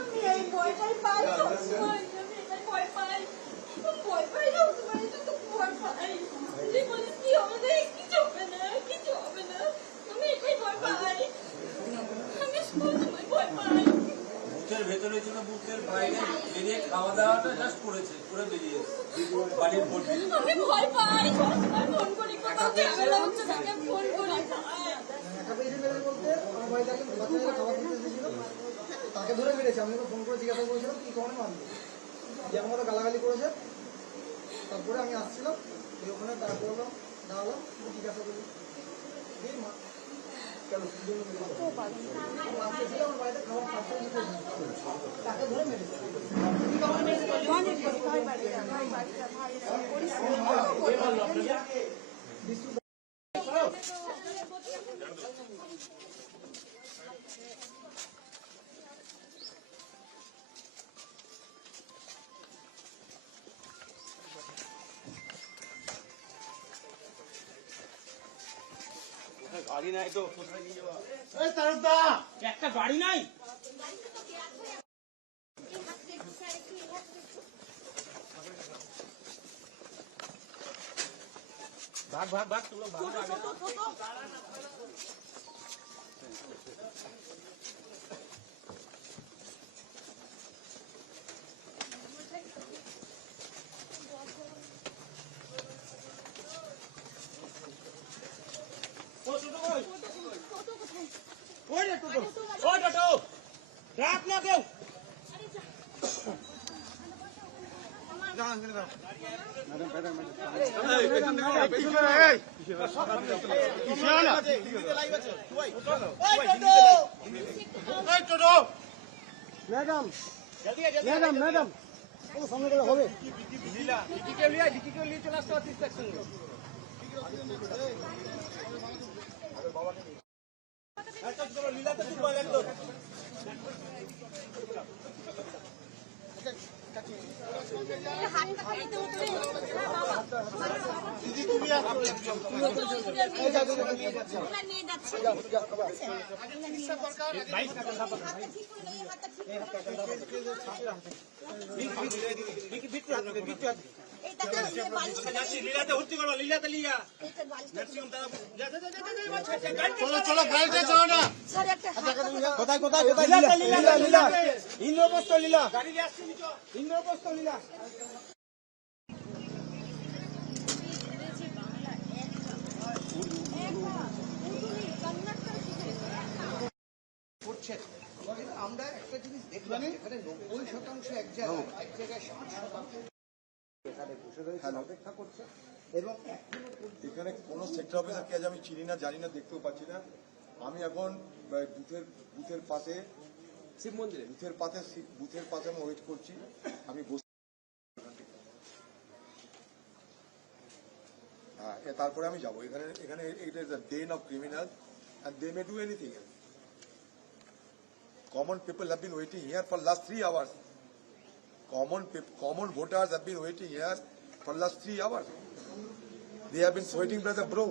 আমি এই ভয়টাই পাই, ভয় পাই, ভয় পাই না, ভয় পাই। বলে কি হবে না, কিছু হবে না, কিছু হবে না, আমি এটাই ভয় পাই, আমি সবসময় ভয় পাই। বুথের ভেতরে ছিল, বুথের বাইরে বেরিয়ে খাওয়া দাওয়াটা জাস্ট করেছে, করে বেরিয়ে বাড়ির ভোট। আমি ভয় পাই, সবসময় ফোন করি, কোথাও ঝামেলা হচ্ছে তাকে ফোন করি। তাকে ধরে মেরেছে, আমি ফোন করে জিজ্ঞাসা করেছিলাম কি কারণে মারলো, যে আমার গালাগালি করেছে। তারপরে আমি আসছিলাম, ওখানে দাঁড় করলাম, দাঁড়ালাম, জিজ্ঞাসা করি কেন আমার বাড়িতে খাওয়ার তাকে ধরে মেরেছে। গাড়ি নাই তো, কোথায় নিয়ে যাওয়া? একটা গাড়ি নাই। ভাগ ভাগ ভাগ, তোমরা ভাগ। ম্যাডাম সামনে গেলে হবে। লীলাতে ভর্তি করবো, লীলাতে লিয়া কোথায় কোথায় কোথায় লীলা লীলা লীলা ইন্দ্রপ্রস্থ লীলা ইন্দ্রপ্রস্থ লীলা করছেন। আমরা একটা জিনিস দেখলাম, এখানে 90% এক জায়গায় 60% এখানে বসে রয়েছে, অপেক্ষা করছে। এবং এখানে কোন সেক্টর অফিসারকে আজ আমি চিনি না, জানি না, দেখতেও পাচ্ছি না। আমি এখন বুথের পাশে শিব মন্দিরে বুথের পাশে আমি ওয়েট করছি। আমি তারপরে আমি যাবো। এখানে it is a den of criminal and they may do anything else. Common people have been waiting here for last 3 hours. Common voters have been waiting here for last 3 hours. They have been sweating by the brow.